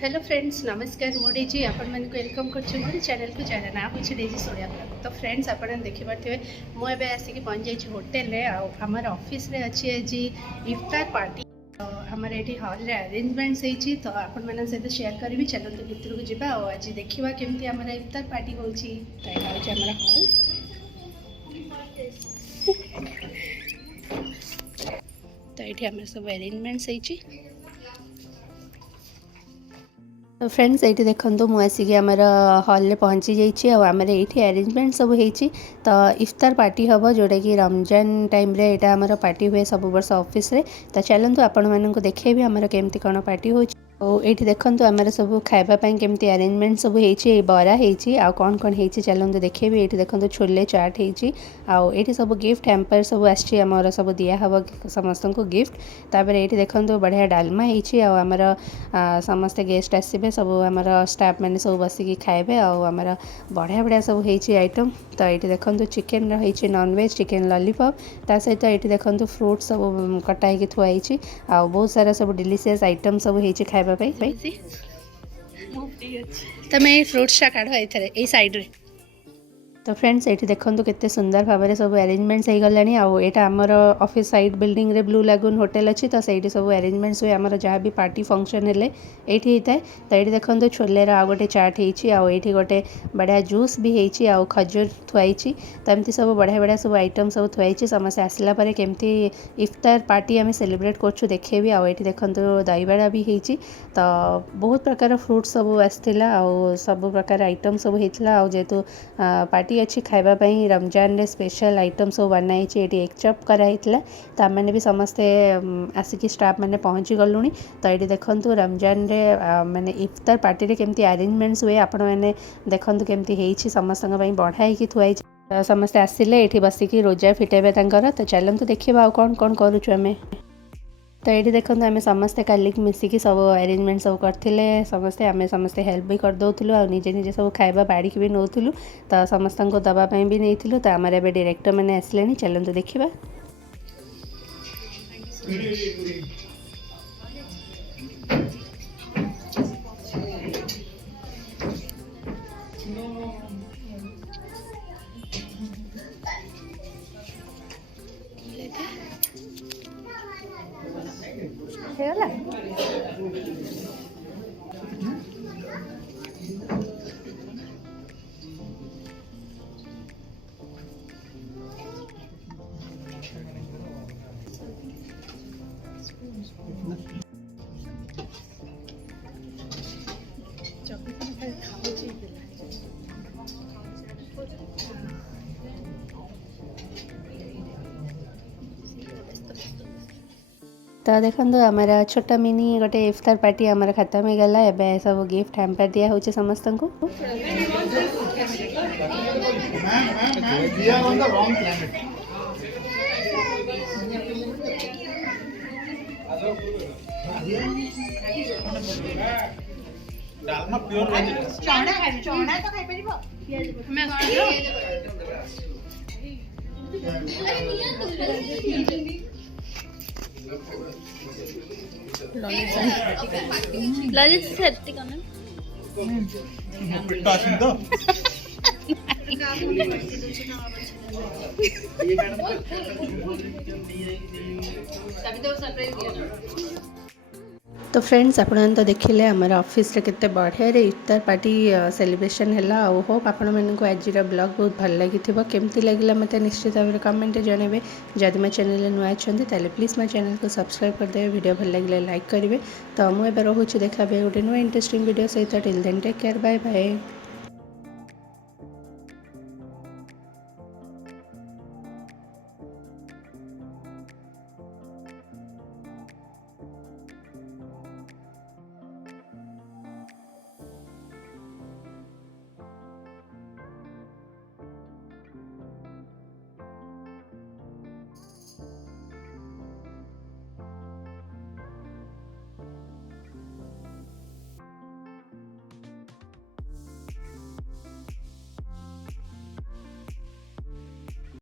Hello friends नमस्कार मो Daisy आपण मानक वेलकम करछु मोर चैनल को चैनल ना होछि डेजी सोनिया ब्लॉग। तो फ्रेंड्स आपण देखि पारथिबे मो एबे आसिक पहुंच जाइछि होटल रे आ हमर ऑफिस रे अछि जी इफ्तार पार्टी। तो हमर एठी हॉल रे अरेंजमेंट्स हेछि तो आपण मानन सहित शेयर करबी। चलो तो भितर को जिबा आ आज देखिबा केमती हमर इफ्तार पार्टी होछि। तो एटा होछि हमर हॉल। तो एठी हमर सब अरेंजमेंट्स हेछि। तो फ्रेंड्स ये देखो मुझे आमर हॉल में पहुँची जाइए आमर ये अरेंजमेंट सब होती। तो इफ्तार पार्टी हम जोटा कि रमजान टाइम रे एटा आमर पार्टी हुए सब वर्ष ऑफिस रे। तो चलतु आपण मानक देखेबी आमर केमती कौन पार्टी हो। ये देखो आमर सब खावाई केमती अरेंजमेंट सब होती। बरा होती आ कौन कौन होती चलतु देखेबी। ये देखो छोले चाट होती आठी सब गिफ्ट हैम्पर सब आमर सब दिहब समस्त को गिफ्ट। तापर ये देखो बढ़िया डालमा होती आमर समस्ते गेस्ट आसबे सब आमर स्टाफ मैंने सब बसिकी खाए आमर बढ़िया बढ़िया सब होती आइटम। तो ये देखो चिकेन रही नॉनवेज चिकेन लॉलीपॉप ता सहित ये देखो फ्रूट सब कटाई थुआई आ बहुत सारा सब डिलीशियस आइटम सब होती खाइबाई। तमें फ्रूट्स काढ़ ये साइड रे। तो फ्रेंड्स ये देखो केते सुंदर भाव में सब अरेंजमेंट्स हो गलानी। आटा आमर ऑफिस साइड बिल्डिंग रे ब्लू लागून होटल अच्छी। तो सही सब अरेंजमेंट्स हुए आमर जहाँ भी पार्टी फंक्शन हेले ये होता है। तो ये देखो छोले आ गोटे चाट होती गोटे बढ़िया जूस भी होती आ खजूर थुआई। तो एमती सब बढ़िया बढ़िया सब आइटम सब थुआई। समस्त आसला पर केमती इफ्तार पार्टी आम सेलिब्रेट करछु देखेबी। ये देखो दहीबड़ा भी होती। तो बहुत प्रकार फ्रूट सब आसला सब प्रकार आइटम सब होता। जेहेतु पार्टी अच्छी खावाई रमजान रे स्पेशल आइटम सब बनाई ये एक चप कराई। तो आम मैंने भी समस्ते आसिक स्टाफ मैंने पहुँची गलुणी। तो ये देखो रमजान रे माने इफ्तार पार्टी रे केमती अरेंजमेंट्स हुए आपण मैंने देखो केमती होती समस्त बढ़ाई थुआई। समस्ते आसिले ये बसिकी रोजा फिटेबे तांकर। तो चलतु देखा कौन कौन करूँ आम। तो ये देखो आम समस्ते कल मिसिकी सब अरेंजमेंट सब करते समस्ते आम समस्ते हेल्प भी करदे आ निजे निजे सब खाଇବା बाड़ी भी नौलु। तो समस्त को दवापाई भी नहीं। तो आमर ए डायरेक्टर मैंने आसले चलतु देखा। तो देखो आमर छोटा मिनी गोटे इफ्तार पार्टी आमर खत्म हो गला। एबे सब गिफ्ट हैम्पर दिया होचे समस्त को। डालमा प्योर चौड़ा चौड़ा तो खाइ परिबो मैं ललित सेट्टी करना पिट्टा आसिन तो तो फ्रेंड्स आपण तो देखिले आमर ऑफिस रे केते बढ़िया रे इफ्तार पार्टी सेलिब्रेशन हैला। आ होप आपण मानक आज ब्लॉग बहुत भल लगी केमती लगिला मते निश्चित भाव में कमेंट जनइबे। जदि मो चैनल नुआ अच्छे ताले प्लीज मो चैनल को सब्सक्राइब कर देबे। वीडियो भल लगिले लाइक करेंगे। तो मुझे रोचे देखा गोटे नुआ इंटरेस्टिंग वीडियो सहित। Till then take care bye bye.